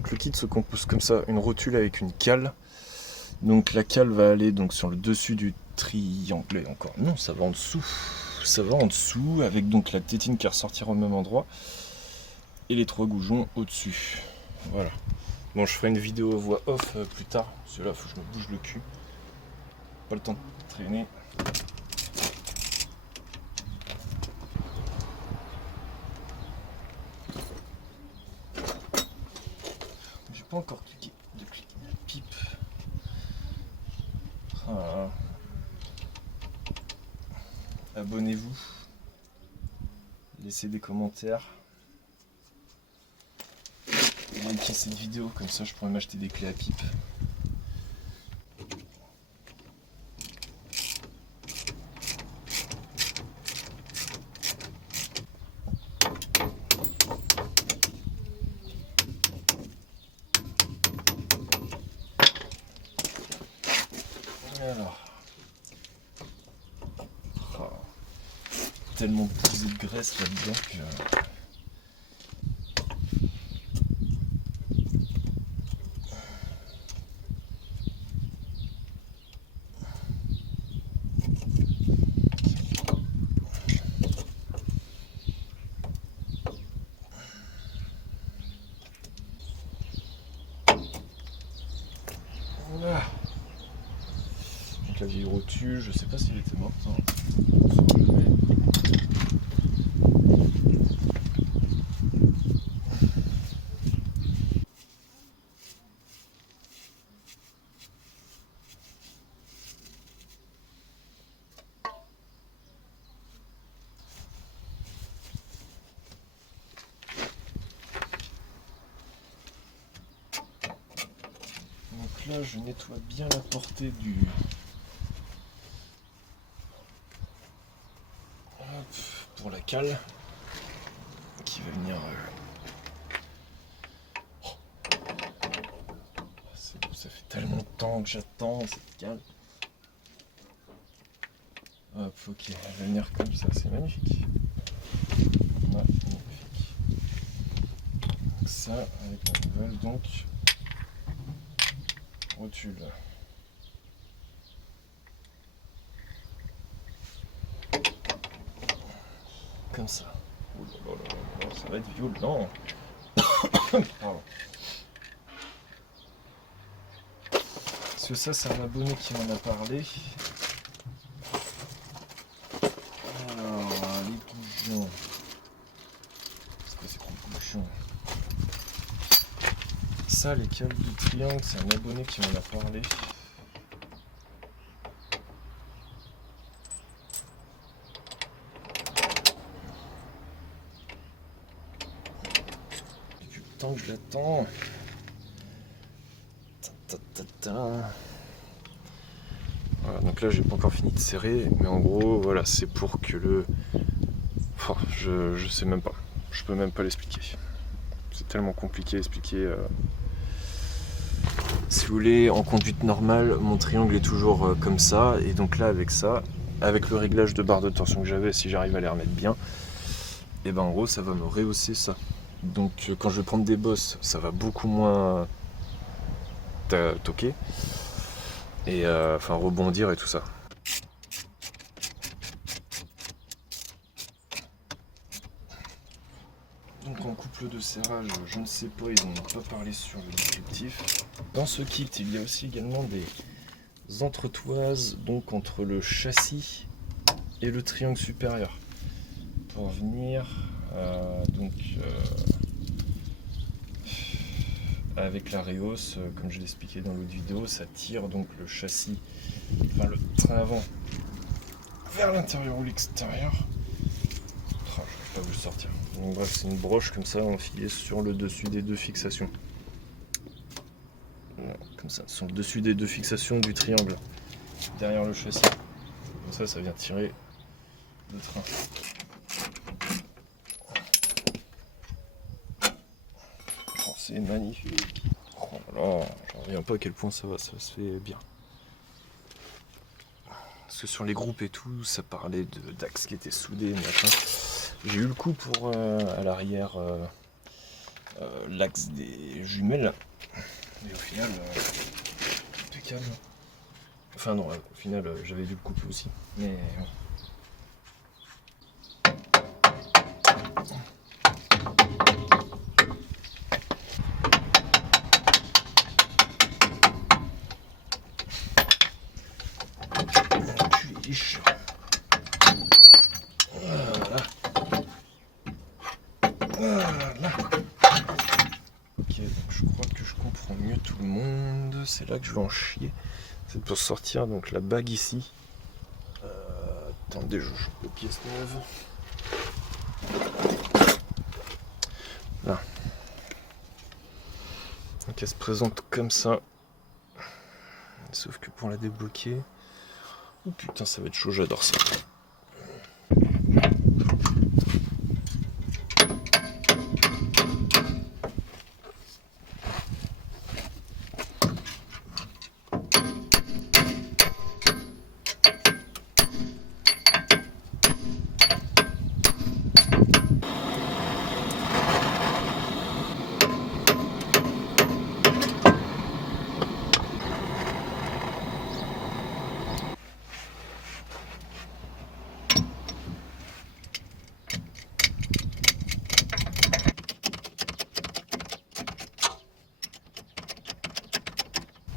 Donc le kit se compose comme ça, une rotule avec une cale. Donc la cale va aller donc sur le dessus du triangle. Encore non, ça va en dessous. Ça va en dessous avec donc la tétine qui ressortira au même endroit et les 3 goujons au-dessus. Voilà. Bon, je ferai une vidéo voix off plus tard. Parce que là, faut que je me bouge le cul. Pas le temps de traîner. J'ai pas encore cliqué de cliquer la pipe. Ah. Abonnez-vous. Laissez des commentaires. Likez cette vidéo, comme ça je pourrais m'acheter des clés à pipe. Alors, tellement posé de graisse là-dedans que... Voilà. Donc la vieille rotule, je sais pas s'il était mort. Donc là, je nettoie bien la portée du... Hop, pour la cale qui va venir... C'est bon, ça fait tellement de temps que j'attends cette cale. Hop, ok, elle va venir comme ça, c'est magnifique. Ouais, magnifique. Ça, avec la nouvelle, donc, rotule. Comme ça. Oh là là là là, ça va être violent. Pardon. Parce que ça, c'est un abonné qui m'en a parlé. Alors, les bougions. C'est quoi ces gros bougions? Ça, les câbles de triangle, c'est un abonné qui m'en a parlé. Depuis le temps que je l'attends. Voilà, donc là j'ai pas encore fini de serrer, mais en gros voilà, c'est pour que le... Enfin, je sais même pas, je peux même pas l'expliquer. C'est tellement compliqué à expliquer. Si vous voulez, en conduite normale, mon triangle est toujours comme ça, et donc là avec ça, avec le réglage de barre de torsion que j'avais, si j'arrive à les remettre bien, et ben en gros ça va me rehausser ça. Donc quand je vais prendre des bosses, ça va beaucoup moins toquer, et enfin rebondir et tout ça. Donc en couple de serrage, je ne sais pas, ils n'en ont pas parlé sur le descriptif. Dans ce kit, il y a aussi également des entretoises donc entre le châssis et le triangle supérieur pour venir avec la rehausse, comme je l'expliquais dans l'autre vidéo, ça tire donc le châssis, enfin le train avant vers l'intérieur ou l'extérieur. Oh, je ne vais pas vous le sortir. Donc bref, c'est une broche comme ça enfilée sur le dessus des 2 fixations. Voilà, comme ça, sur le dessus des 2 fixations du triangle, derrière le châssis. Comme ça, ça vient tirer le train. Oh, c'est magnifique. Oh là là, j'en reviens pas à quel point ça se fait bien. Parce que sur les groupes et tout, ça parlait d'axes qui étaient soudés, machin. J'ai eu le coup pour à l'arrière l'axe des jumelles. Et au final, impeccable. Enfin non, au final j'avais dû le couper aussi. Mais voilà. Voilà. Ok, donc je crois que je comprends mieux tout le monde. C'est là que je vais en chier. C'est pour sortir donc la bague ici. Attendez, je chope les pièces neuves. Là. Donc elle se présente comme ça. Sauf que pour la débloquer... Oh putain, ça va être chaud, j'adore ça.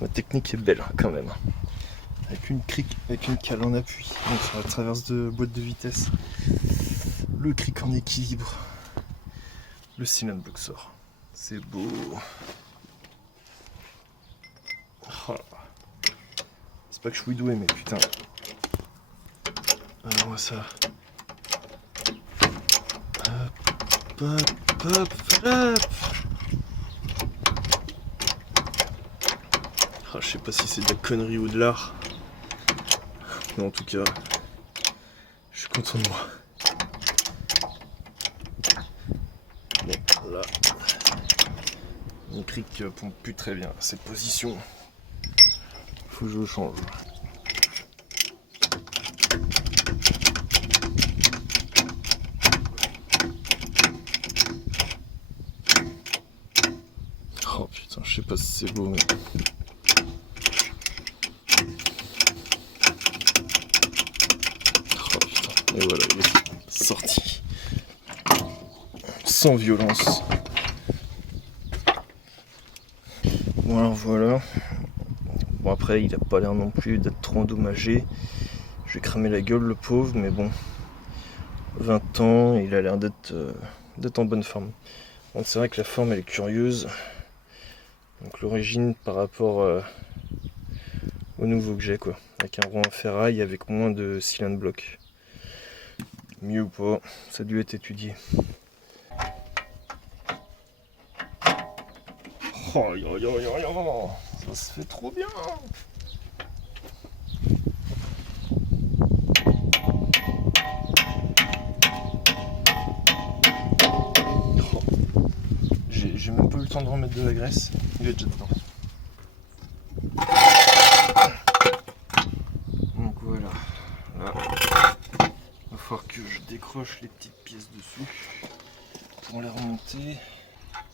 La technique est belle quand même. Avec une cric, avec une cale en appui. Donc sur la traverse de boîte de vitesse. Le cric en équilibre. Le cylinder block sort. C'est beau. Oh. C'est pas que je suis doué, mais putain. Alors moi ça. Hop, hop, hop, hop. Ah, je sais pas si c'est de la connerie ou de l'art. Mais en tout cas, je suis content de moi. Bon, là, mon cric pompe plus très bien. Cette position, faut que je le change. Oh putain, je sais pas si c'est beau, mais... Et voilà, il est sorti. Sans violence. Bon alors voilà. Bon après il a pas l'air non plus d'être trop endommagé. Je vais cramer la gueule le pauvre, mais bon. 20 ans, il a l'air d'être en bonne forme. Donc c'est vrai que la forme elle est curieuse. Donc l'origine par rapport au nouveau que j'ai quoi. Avec un rond en ferraille avec moins de cylinder block. Mieux ou pas, ça a dû être étudié. Oh, ça se fait trop bien. Oh. J'ai même pas eu le temps de remettre de la graisse, il est déjà dedans. Donc voilà, là, il va falloir que je décroche les petites pièces dessus pour les remonter.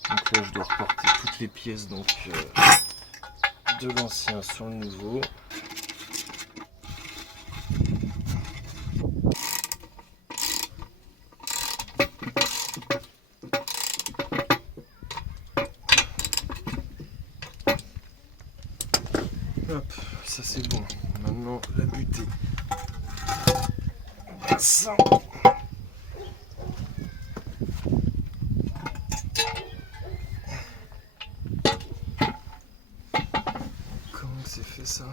Donc là je dois reporter toutes les pièces donc, de l'ancien sur le nouveau. Hop, ça c'est bon. Maintenant la butée. Ça. Comment c'est fait ça?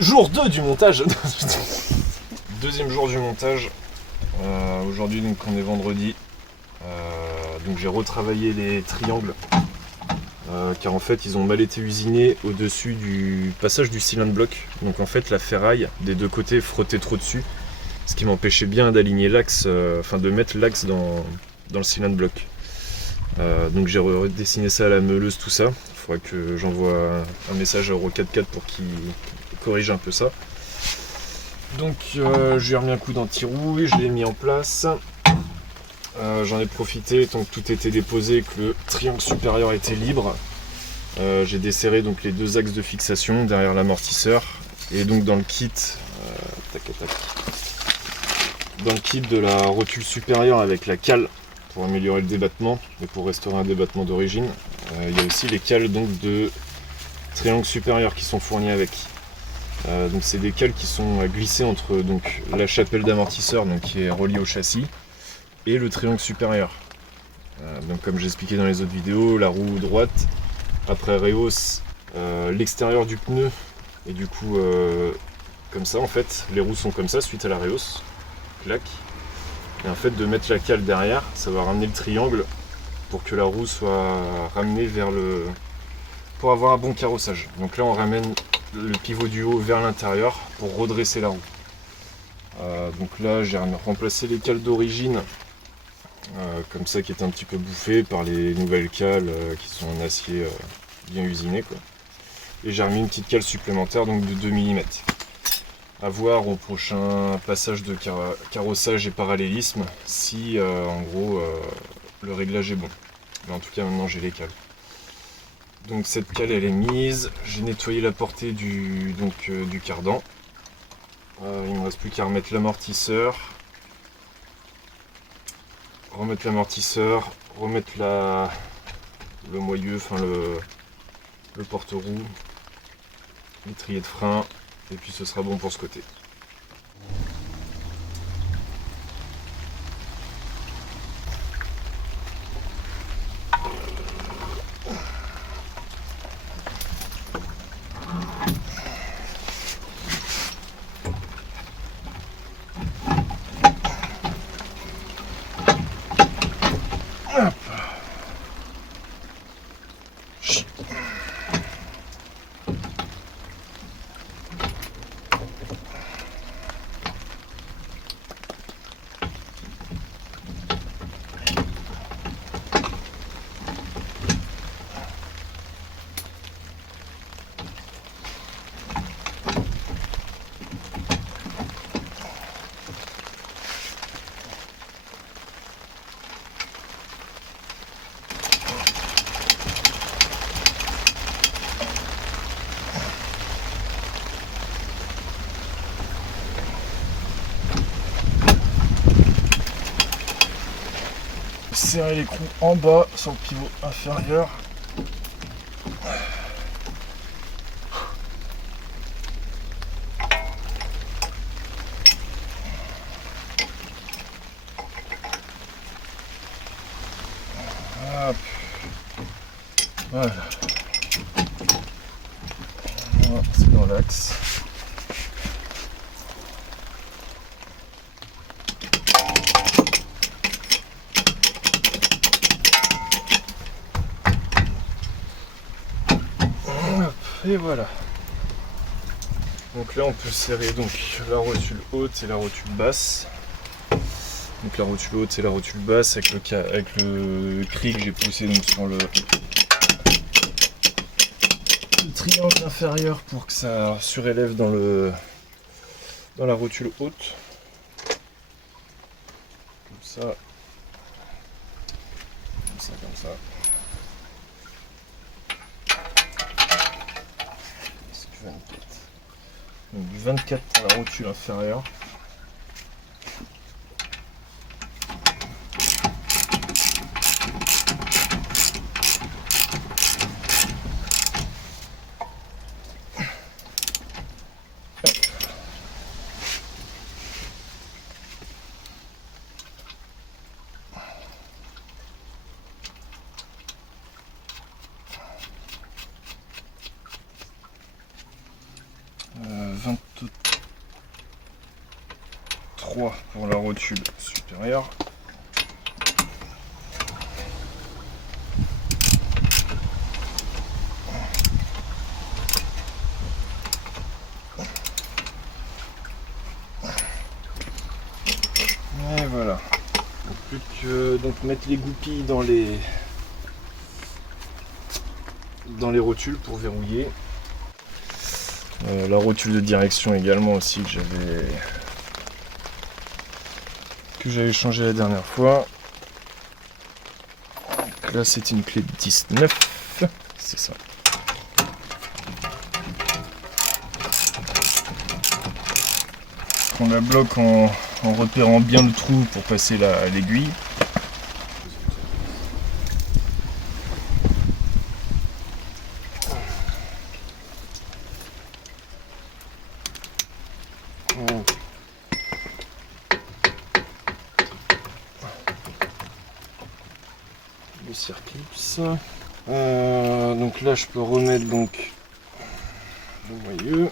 Jour 2 du montage. Deuxième jour du montage. Aujourd'hui donc on est vendredi. Donc j'ai retravaillé les triangles. Car en fait ils ont mal été usinés au-dessus du passage du cylinder block. Donc en fait la ferraille des deux côtés frottait trop dessus. Ce qui m'empêchait bien d'aligner l'axe, enfin de mettre l'axe dans le cylinder block. Donc j'ai redessiné ça à la meuleuse, tout ça. Il faudra que j'envoie un message à Euro 4x4 pour qu'il corrige un peu ça. Donc je lui ai remis un coup d'anti-rouille, je l'ai mis en place. J'en ai profité tant que tout était déposé, que le triangle supérieur était libre. J'ai desserré donc les deux axes de fixation derrière l'amortisseur. Et donc dans le kit, dans le kit de la rotule supérieure avec la cale pour améliorer le débattement et pour restaurer un débattement d'origine, il y a aussi les cales donc de triangle supérieur qui sont fournies avec. Donc c'est des cales qui sont à glisser entre donc la chapelle d'amortisseur donc qui est reliée au châssis et le triangle supérieur. Donc comme j'expliquais dans les autres vidéos, la roue droite après rehausse l'extérieur du pneu et du coup comme ça en fait les roues sont comme ça suite à la rehausse, clac. Et en fait de mettre la cale derrière, ça va ramener le triangle pour que la roue soit ramenée vers le... pour avoir un bon carrossage. Donc là on ramène le pivot du haut vers l'intérieur pour redresser la roue. Donc là j'ai remplacé les cales d'origine comme ça qui étaient un petit peu bouffées par les nouvelles cales qui sont en acier bien usiné quoi. Et j'ai remis une petite cale supplémentaire donc de 2 mm. À voir au prochain passage de carrossage et parallélisme si en gros le réglage est bon. Mais en tout cas maintenant j'ai les cales. Donc cette cale elle est mise, j'ai nettoyé la portée du cardan. Il me reste plus qu'à remettre l'amortisseur. Remettre le moyeu, enfin le porte-roue, l'étrier de frein, et puis ce sera bon pour ce côté. Serrer l'écrou en bas sur le pivot inférieur. Hop. Voilà. Voilà, c'est dans l'axe. Et voilà. Donc là on peut serrer donc la rotule haute et la rotule basse. Donc la rotule haute et la rotule basse avec le cri que j'ai poussé donc sur le triangle inférieur pour que ça surélève dans la rotule haute. Comme ça. Comme ça, comme ça. Donc du 24 pour la rotule inférieure. Pour la rotule supérieure. Et voilà. Donc plus que mettre les goupilles dans les dans les rotules pour verrouiller. La rotule de direction également aussi que j'avais changé la dernière fois. Donc là c'est une clé de 19, c'est ça. On la bloque en repérant bien le trou pour passer l'aiguille. Le circlips. Donc là je peux remettre donc le moyeu.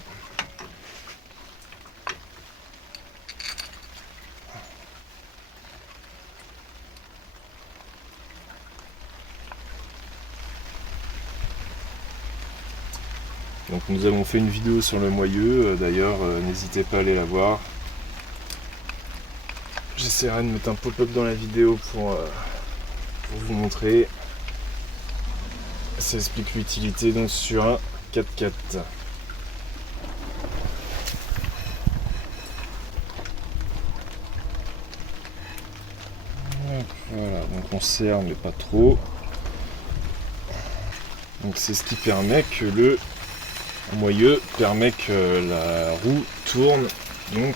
Donc nous avons fait une vidéo sur le moyeu, d'ailleurs n'hésitez pas à aller la voir. J'essaierai de mettre un pop-up dans la vidéo pour vous montrer. Ça explique l'utilité donc sur un 4x4. Voilà, donc on serre mais pas trop. Donc c'est ce qui permet que le moyeu permet que la roue tourne donc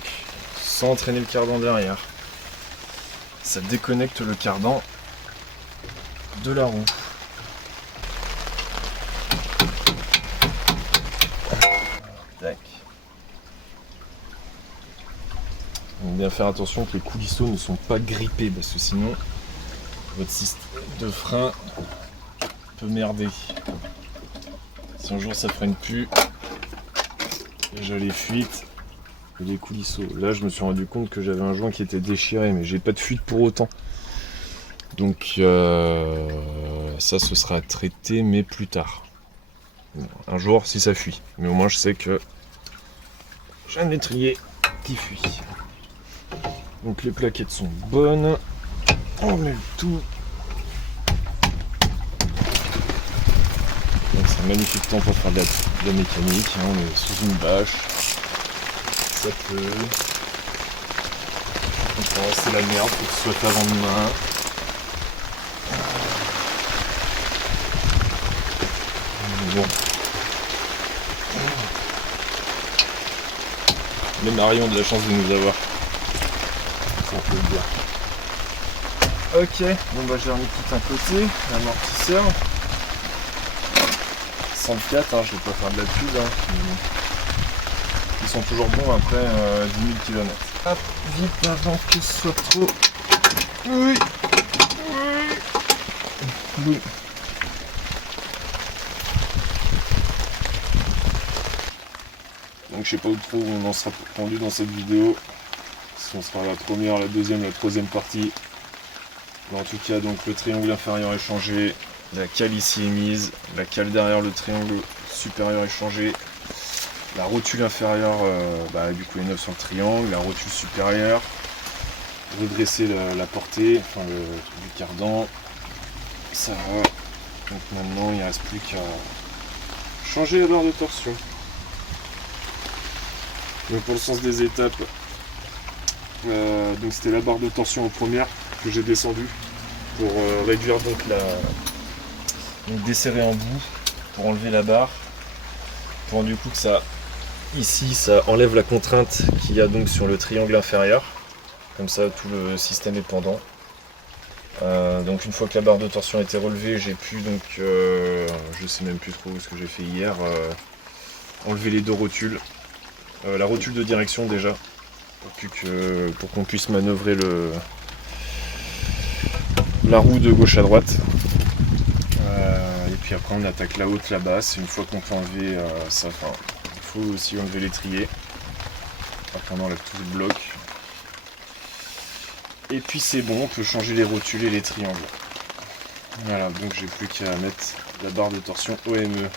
sans entraîner le cardan derrière. Ça déconnecte le cardan de la roue. Tac. Donc bien faire attention que les coulisseaux ne sont pas grippés parce que sinon votre système de frein peut merder. Si un jour ça freine plus, j'ai les fuites et les coulisseaux. Là je me suis rendu compte que j'avais un joint qui était déchiré mais j'ai pas de fuite pour autant. Donc ça ce sera traité mais plus tard. Un jour si ça fuit. Mais au moins je sais que j'ai un étrier qui fuit. Donc les plaquettes sont bonnes. On met le tout. Donc c'est un magnifique temps pour faire de la mécanique. Hein. On est sous une bâche. Ça peut. C'est la merde, faut que ce soit avant demain. Bon. Les Marion de la chance de nous avoir. Ça on peut le dire. Ok, bon bah j'ai remis tout un côté, l'amortisseur. 104, hein, je vais pas faire de la pub. Hein. Ils sont toujours bons après 10 000 km. Hop, vite avant que ce soit trop. Oui. Oui. Donc je sais pas où trop on en sera rendu dans cette vidéo. Si on sera la première, la deuxième, la troisième partie. Mais en tout cas donc le triangle inférieur est changé. La cale ici est mise. La cale derrière le triangle supérieur est changée. La rotule inférieure du coup est neuve sur le triangle. La rotule supérieure. Redresser la portée, enfin du cardan. Ça va. Donc maintenant il ne reste plus qu'à changer la barre de torsion. Donc pour le sens des étapes, donc c'était la barre de torsion en première que j'ai descendue pour réduire donc desserrer en bout pour enlever la barre, pour du coup que ça ici ça enlève la contrainte qu'il y a donc sur le triangle inférieur, comme ça tout le système est pendant. Donc une fois que la barre de torsion a été relevée, j'ai pu donc je sais même plus trop ce que j'ai fait hier, enlever les deux rotules. La rotule de direction déjà, pour qu'on puisse manœuvrer la roue de gauche à droite. Et puis après on attaque la haute, la basse. Une fois qu'on peut enlever ça, il faut aussi enlever l'étrier. Après on enlève tout le bloc. Et puis c'est bon, on peut changer les rotules et les triangles. Voilà, donc j'ai plus qu'à mettre la barre de torsion OME.